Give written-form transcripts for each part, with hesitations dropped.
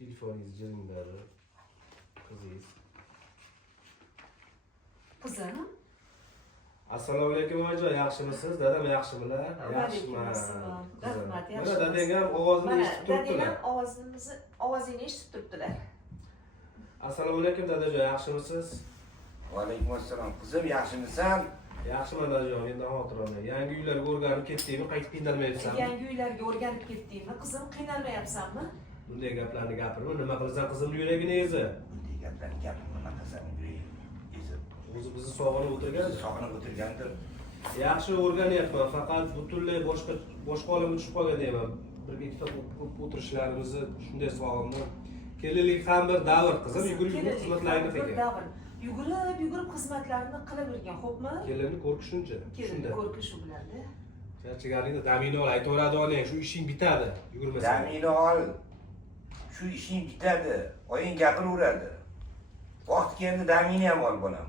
Telefoningiz jiringladi. Qizingiz. Qizim. Assalomu alaykum onajon, yaxshimisiz? Dadam yaxshimilar? Yaxshiman. Rahmat, yaxshi. Mana dadang ham ovozini eshitib turibdilar. Ovozingni eshitib turibdilar. Assalomu alaykum dadajon, yaxshimisiz? Va alaykum assalom. Qizim, yaxshimisan? Yaxshiman dadajon, endi xotiramda. Yangi uylarga o'rganib ketdingmi? Qaytib qiynalmayapsanmi? Yangi uylarga o'rganib ketdingmi? Qizim, qiynalmayapsanmi? Bunday gaplarni gapirma, nima qilasan qizimning yuragini ezib? Bunday gaplarni gapirma, nima qilasan yuraging ezib. O'zi bizni sog'inib o'tirgan. Sog'inib o'tirgandir. Yaxshi o'rganyapman, faqat butunlay boshqa olamga tushib qolgan deyman. Bir ikkita o'tirishlarimizni shunday sog'indim. Kelinlik ham bir davr, qizim, yugurib xizmatlarini qilgan. Davr. Yugurib xizmatlarini qilavergan, xo'pmi? Kelinni ko'rki shuncha. Kelinni ko'rki shu bilan-da. Charchaganingda damini ol, aytaveradi onang, shu ishing bitadi. Yugurmasang. Damini ol. Shu ishing bitadi. Oying gapiraveradi. Vaqt keldi damini ham ol bolam.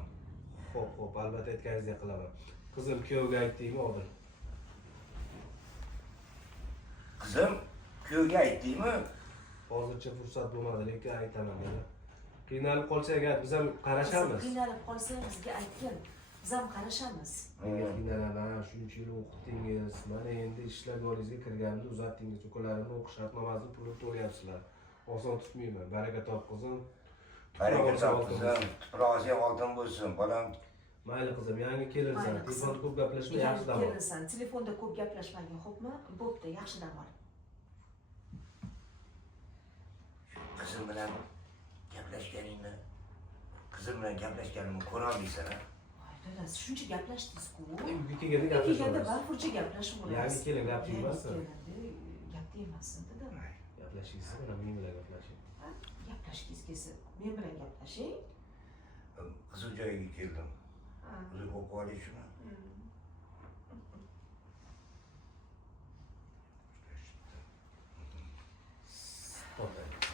Xo'p, albatta aytganingizdek qilaman. Qizim kuyovga aytdingmi hozir? Qizim, kuyovga aytdingmi? Hozircha fursat bo'lmadi, lekin aytaman yana. Qiynalib qolsak, biz ham qarashamiz. Qiynalib qolsa bizga aytgin. Biz ham qarashamiz. Nega qiynalaman? Shuncha yil o'qitdingiz. Mana endi ishlar yo'lingizga kirganimda uzatdingiz. Ukalarimni o'qish shartnomasini pulini to'layapsizlar. Oson tutmayman. Baraka top qizim. Baraka top qizim. Tuprog'i ham oltin bo'lsin, bolam. Mayli qizim, yangi kelinsan. Telefonda ko'p gaplashma, yaxshi dam ol. Kelinsan, telefonda ko'p gaplashmagin, xo'pmi? Bo'pti, yaxshi dam ol. Qizim bilan gaplashganingni, qizim bilan gaplashganimni ko'ra olmaysan, ha? Dadasi, shuncha gaplashdingiz-ku. Uyga kelganda Kelganda gaplashamiz. barfurcha gaplashib Yangi kelin gap tegmasin. Gap tegmasin, dadam. Gaplashingizda mana men bilan gaplashing. Gaplashgingiz kelsa, men bilan gaplashing. Qiziq joyga keldim. O'zi o'qib olish shuni.